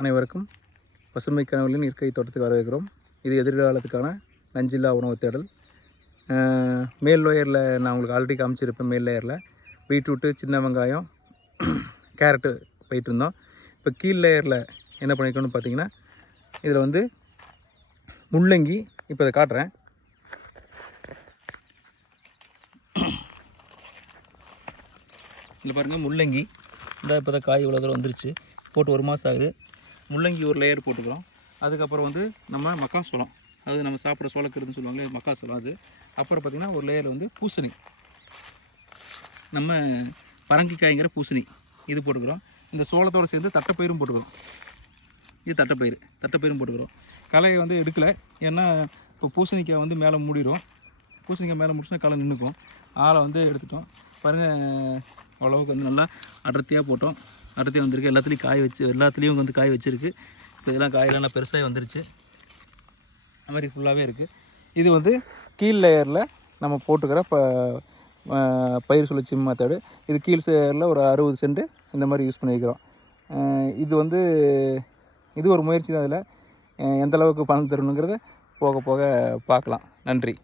அனைவருக்கும் பசுமை கனவுகளின் இயற்கை தோட்டத்துக்கு வரவேற்கிறோம். இது எதிர்காலத்துக்கான நஞ்சில்லா உணவு தேடல். மேல் லேயரில் நான் உங்களுக்கு ஆல்ரெடி காமிச்சிருப்பேன். மேல் லேயரில் பீட்ரூட்டு, சின்ன வெங்காயம், கேரட்டு போயிட்டு இருந்தோம். இப்போ கீழ் லேயரில் என்ன பண்ணிக்கணும்னு பார்த்தீங்கன்னா, இதில் வந்து முள்ளங்கி. இப்போ இதை காட்டுறேன். இதில் பாருங்கள், முள்ளங்கி இந்த இப்போ தான் காய் இவ்வளோ தூரம் வந்துருச்சு. போட்டு 1 மாதம் ஆகுது. முள்ளங்கி ஒரு லேயர் போட்டுக்கிறோம். அதுக்கப்புறம் வந்து நம்ம மக்காசோளம், அது நம்ம சாப்பிட்ற சோளக்கருதுன்னு சொல்லுவாங்களே, மக்காசோளம் அது. அப்புறம் பார்த்திங்கன்னா ஒரு லேயர் வந்து பூசணி, நம்ம பரங்கிக்காய்ங்கிற பூசணி இது போட்டுக்கிறோம். இந்த சோளத்தோடு சேர்ந்து தட்டைப்பயிரும் போட்டுக்கிறோம். இது தட்டைப்பயிரும் போட்டுக்கிறோம். களையை வந்து எடுக்கலை, ஏன்னா இப்போ பூசணிக்காய் வந்து மேலே மூடிடும். பூசணிக்காய் மேலே முடிச்சுன்னா களை நின்றுக்கும். ஆளை வந்து எடுத்துட்டோம். பாருங்கள், அவ்வளோவுக்கு வந்து நல்லா அடர்த்தியாக போட்டோம். அடர்த்தியாக வந்திருக்கு. எல்லாத்துலேயும் வந்து காய் வச்சுருக்கு. இப்போ இதெல்லாம் காயெல்லாம் பெருசாக வந்துருச்சு. அது மாதிரி ஃபுல்லாகவே இருக்குது. இது வந்து கீழ் லேயரில் நம்ம போட்டுக்கிற பயிர் சுழற்சி மெத்தடு. இது கீழ் லேயரில் ஒரு 60 சென்ட் இந்த மாதிரி யூஸ் பண்ணியிருக்கிறோம். இது ஒரு முயற்சி தான். அதில் எந்தளவுக்கு பலன் தரணுங்கிறத போக போக பார்க்கலாம். நன்றி.